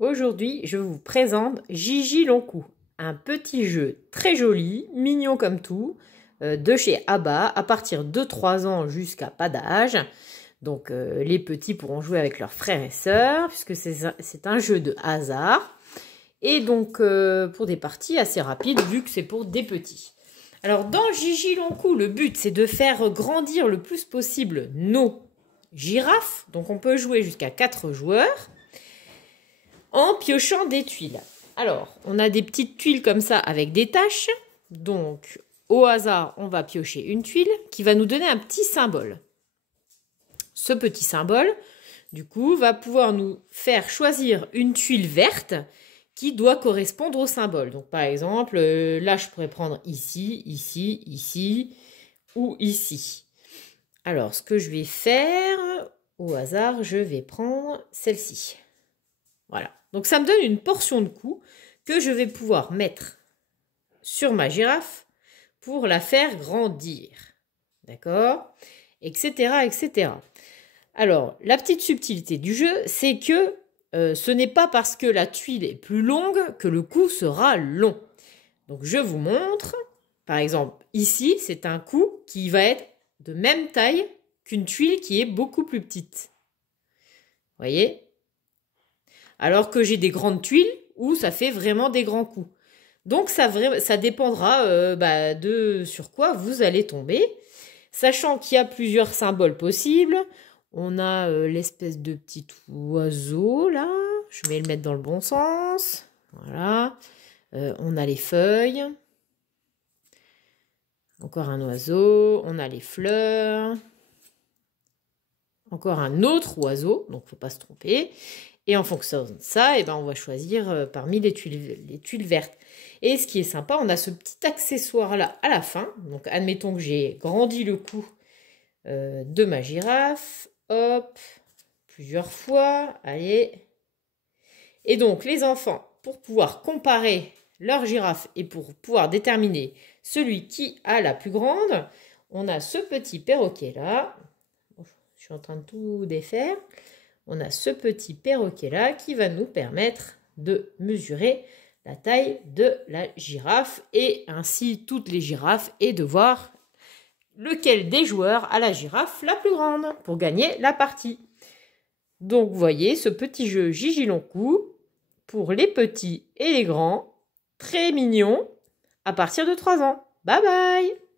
Aujourd'hui, je vous présente Gigi Long-Cou, un petit jeu très joli, mignon comme tout, de chez ABBA, à partir de 3 ans jusqu'à pas d'âge. Donc les petits pourront jouer avec leurs frères et sœurs, puisque c'est un jeu de hasard. Et donc pour des parties assez rapides, vu que c'est pour des petits. Alors dans Gigi Long-Cou, le but c'est de faire grandir le plus possible nos girafes. Donc on peut jouer jusqu'à 4 joueurs. En piochant des tuiles. Alors, on a des petites tuiles comme ça avec des taches. Donc, au hasard, on va piocher une tuile qui va nous donner un petit symbole. Ce petit symbole, du coup, va pouvoir nous faire choisir une tuile verte qui doit correspondre au symbole. Donc, par exemple, là, je pourrais prendre ici, ici, ici ou ici. Alors, ce que je vais faire, au hasard, je vais prendre celle-ci. Voilà. Donc, ça me donne une portion de cou que je vais pouvoir mettre sur ma girafe pour la faire grandir. D'accord ? Etc., etc. Alors, la petite subtilité du jeu, c'est que ce n'est pas parce que la tuile est plus longue que le cou sera long. Donc, je vous montre. Par exemple, ici, c'est un cou qui va être de même taille qu'une tuile qui est beaucoup plus petite. Vous voyez ? Alors que j'ai des grandes tuiles où ça fait vraiment des grands coups. Donc ça dépendra de sur quoi vous allez tomber. Sachant qu'il y a plusieurs symboles possibles. On a l'espèce de petit oiseau là. Je vais le mettre dans le bon sens. Voilà. On a les feuilles. Encore un oiseau. On a les fleurs. Encore un autre oiseau. Donc il ne faut pas se tromper. Et en fonction de ça, on va choisir parmi les tuiles vertes. Et ce qui est sympa, on a ce petit accessoire-là à la fin. Donc, admettons que j'ai grandi le cou de ma girafe. Hop, plusieurs fois. Allez. Et donc, les enfants, pour pouvoir comparer leur girafe et pour pouvoir déterminer celui qui a la plus grande, on a ce petit perroquet-là. Je suis en train de tout défaire. On a ce petit perroquet-là qui va nous permettre de mesurer la taille de la girafe et ainsi toutes les girafes et de voir lequel des joueurs a la girafe la plus grande pour gagner la partie. Donc vous voyez ce petit jeu Gigi Long-Cou pour les petits et les grands, très mignon à partir de 3 ans. Bye bye!